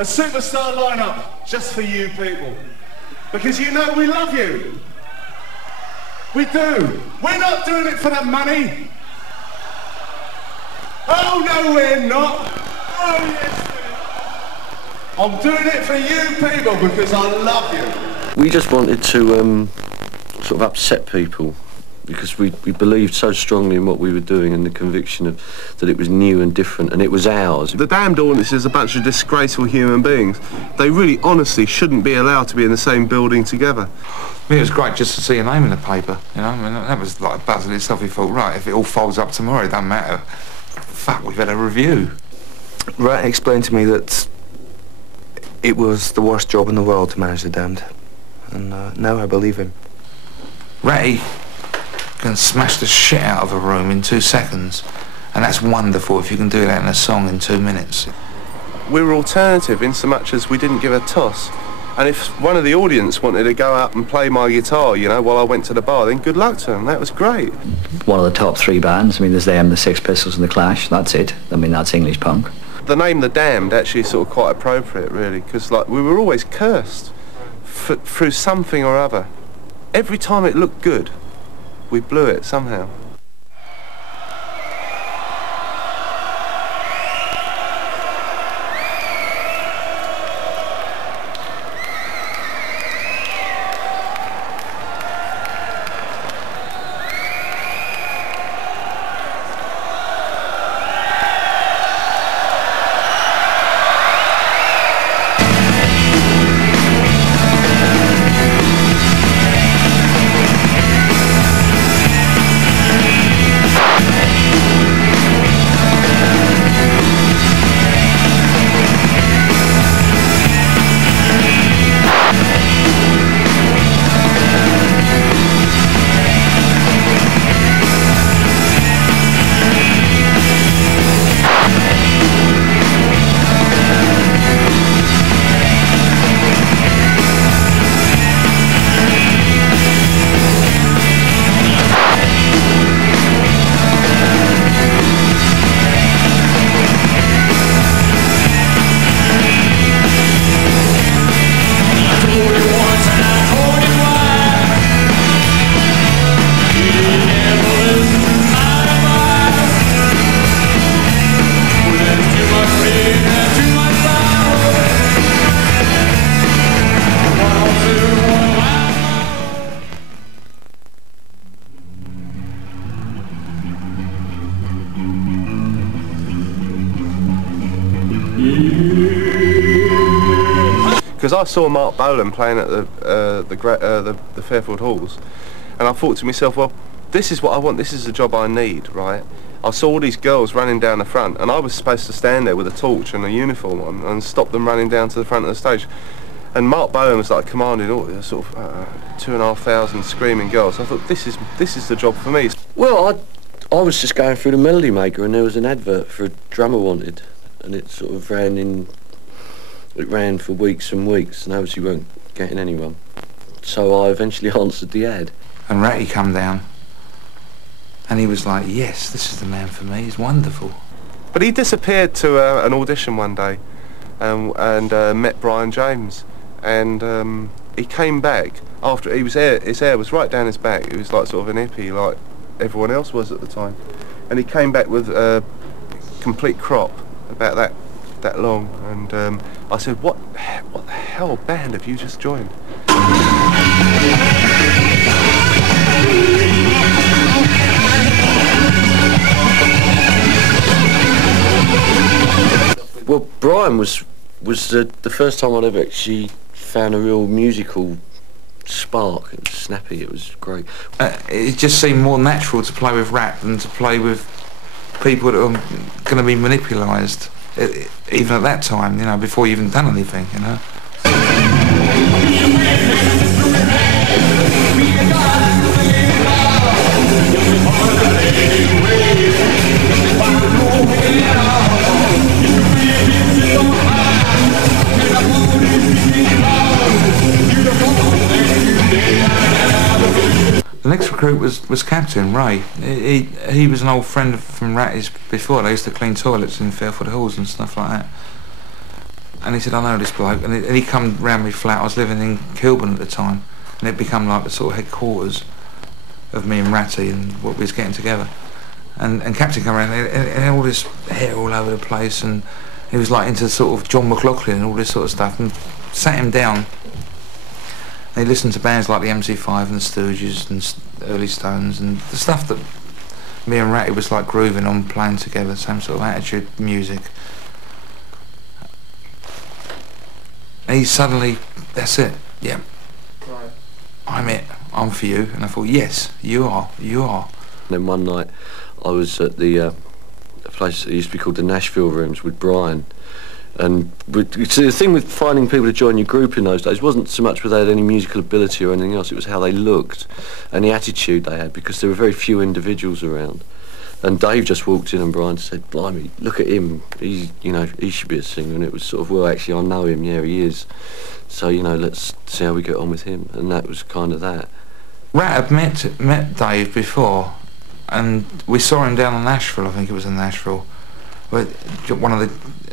a superstar lineup just for you people. Because you know we love you. We do. We're not doing it for the money. Oh no, we're not. Oh yes, we're. I'm doing it for you people because I love you. We just wanted to sort of upset people because we believed so strongly in what we were doing and the conviction of that it was new and different and it was ours. The Damned audience is a bunch of disgraceful human beings. They really honestly shouldn't be allowed to be in the same building together. I mean, it was great just to see a name in the paper, you know. I mean, that was like a buzz in itself. You thought, right, if it all folds up tomorrow, it doesn't matter. Fuck, we've had a review. Rat explained to me that it was the worst job in the world to manage the Damned, and now I believe him. Ratty can smash the shit out of a room in 2 seconds, and that's wonderful if you can do that in a song in 2 minutes. We were alternative in so much as we didn't give a toss. And if one of the audience wanted to go up and play my guitar, you know, while I went to the bar, then good luck to them. That was great. One of the top 3 bands. I mean, there's them, the Sex Pistols and the Clash. That's it. I mean, that's English punk. The name The Damned actually is sort of quite appropriate, really, because like we were always cursed through something or other. Every time it looked good, we blew it somehow. Because I saw Mark Bolan playing at the Fairfield Halls, and I thought to myself, well, this is what I want, this is the job I need, right? I saw all these girls running down the front, and I was supposed to stand there with a torch and a uniform on and stop them running down to the front of the stage. And Mark Bolan was like commanding all sort of 2,500 screaming girls. I thought, this is the job for me. Well, I was just going through the Melody Maker and there was an advert for a drummer wanted, and it sort of ran for weeks and weeks, and obviously weren't getting anyone. So I eventually answered the ad. And Ratty come down, and he was like, yes, this is the man for me, he's wonderful. But he disappeared to an audition one day and met Brian James, and he came back after his hair was right down his back. He was like sort of an hippie like everyone else was at the time, and he came back with a complete crop about that long, and I said, what the hell band have you just joined? Well, Brian was the first time I'd ever actually found a real musical spark. It was snappy, it was great. It just seemed more natural to play with Rat than to play with people that are going to be manipulated, even at that time, you know, before you even done anything, you know. The next recruit was Captain Ray. He was an old friend from Ratty's before. They used to clean toilets in Fairfield Halls and stuff like that. And he said, I know this bloke. And he come round me flat. I was living in Kilburn at the time, and it become like the sort of headquarters of me and Ratty and what we was getting together. And Captain come around and all this hair all over the place, and he was like into sort of John McLaughlin and all this sort of stuff, and sat him down. And he listened to bands like the MC5 and the Stooges and early Stones and the stuff that me and Ratty was like grooving on, playing together, same sort of attitude, music. And he suddenly, that's it, yeah, right. I'm it, I'm for you. And I thought, yes, you are, you are. And then one night I was at a place that used to be called the Nashville Rooms with Brian. And so the thing with finding people to join your group in those days wasn't so much whether they had any musical ability or anything else, it was how they looked and the attitude they had, because there were very few individuals around. And Dave just walked in and Brian said, blimey, look at him, he should be a singer. And it was sort of, well, actually I know him, yeah, he is. So, let's see how we get on with him. And that was kind of that. Rat had met Dave before, and we saw him down in Nashville, I think it was in Nashville, one of the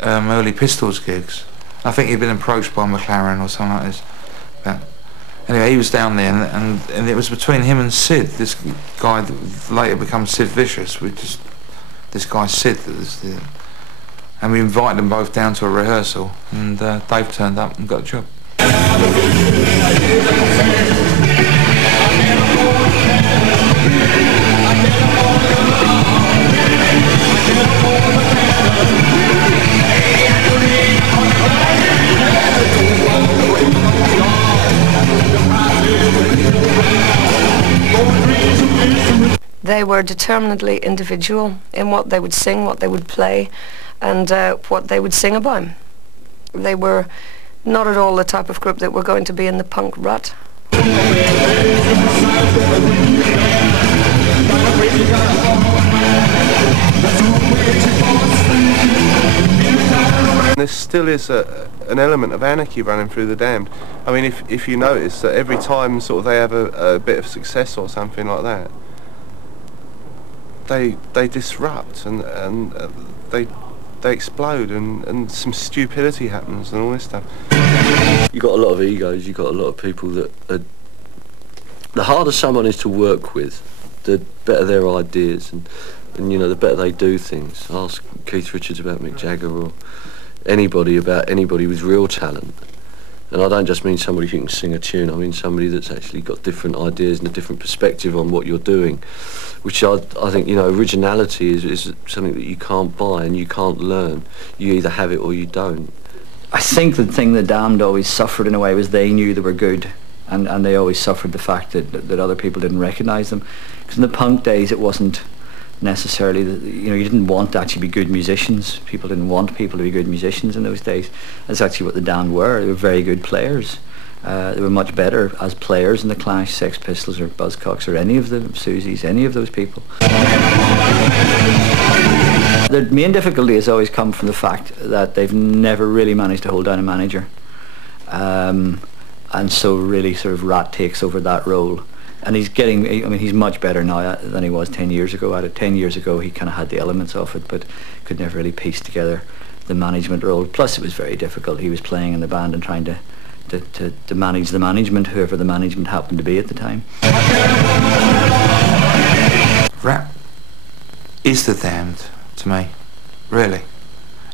early Pistols gigs. I think he'd been approached by McLaren or something like this. But anyway, he was down there, and it was between him and Sid, this guy that later becomes Sid Vicious. This guy Sid, and we invited them both down to a rehearsal, and Dave turned up and got a job. They were determinedly individual in what they would sing, what they would play, and what they would sing about. They were not at all the type of group that were going to be in the punk rut. There still is an element of anarchy running through the Damned. I mean, if you notice that every time sort of they have a bit of success or something like that, they disrupt and they explode and some stupidity happens and all this stuff. You got a lot of egos. You got a lot of people that are, the harder someone is to work with, the better their ideas and the better they do things. Ask Keith Richards about Mick Jagger or anybody about anybody with real talent. And I don't just mean somebody who can sing a tune, I mean somebody that's actually got different ideas and a different perspective on what you're doing, which I think, originality is something that you can't buy and you can't learn. You either have it or you don't. I think the thing the Damned always suffered in a way was they knew they were good, and they always suffered the fact that other people didn't recognise them. Because in the punk days it wasn't necessarily you didn't want to actually be good musicians. People didn't want people to be good musicians in those days. That's actually what the Damned were. They were very good players. They were much better as players in the Clash, Sex Pistols or Buzzcocks or any of the Susies, any of those people. The main difficulty has always come from the fact that they've never really managed to hold down a manager, and so really sort of Rat takes over that role. And he's much better now than he was 10 years ago at it. 10 years ago he kind of had the elements of it, but could never really piece together the management role. Plus it was very difficult. He was playing in the band and trying to manage the management, whoever the management happened to be at the time. Rat is the Damned to me, really.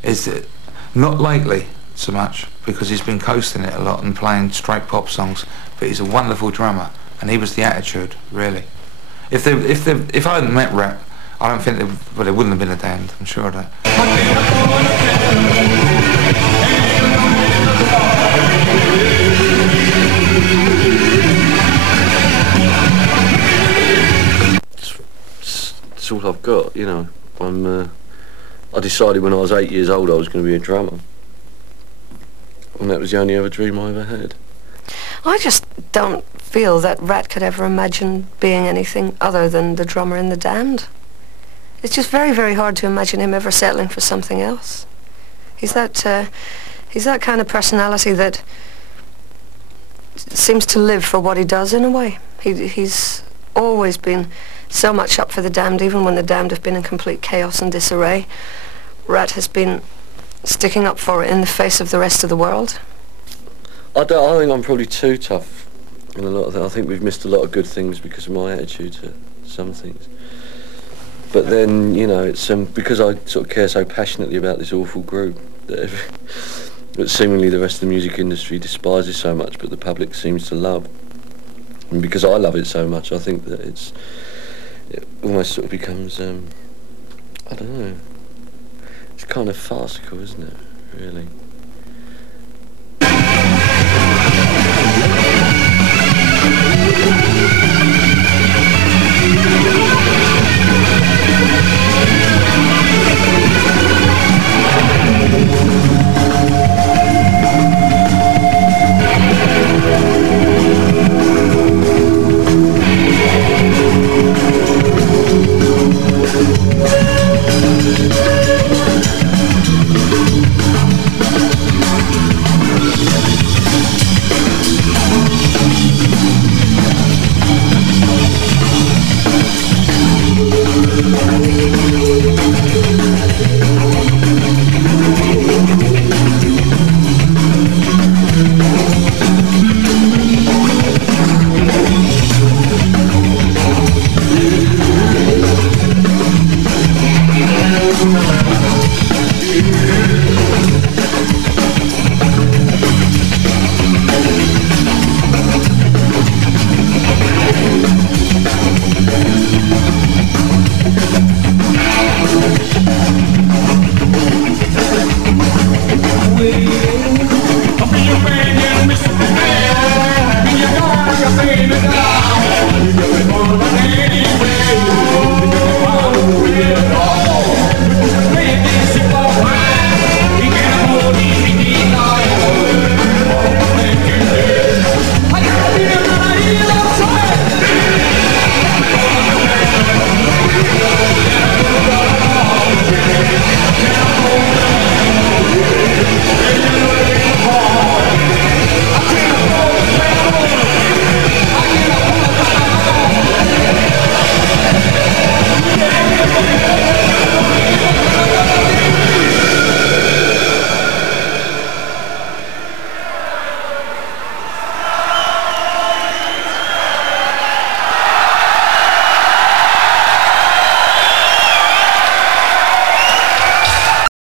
Is it not lately so much, because he's been coasting it a lot and playing straight pop songs, but he's a wonderful drummer. And he was the attitude, really. If I hadn't met Rat, I don't think there wouldn't have been a Damned, I'm sure of that. It's all I've got, I decided when I was 8 years old I was going to be a drummer. And that was the only other dream I ever had. I just don't feel that Rat could ever imagine being anything other than the drummer in the Damned. It's just very, very hard to imagine him ever settling for something else. He's that kind of personality that seems to live for what he does in a way. He's always been so much up for the Damned, even when the Damned have been in complete chaos and disarray. Rat has been sticking up for it in the face of the rest of the world? I think I'm probably too tough in a lot of things. I think we've missed a lot of good things because of my attitude to some things. But then, you know, it's because I sort of care so passionately about this awful group that, that seemingly the rest of the music industry despises so much, but the public seems to love. And because I love it so much, I think that it almost sort of becomes, I don't know, it's kind of farcical, isn't it, really?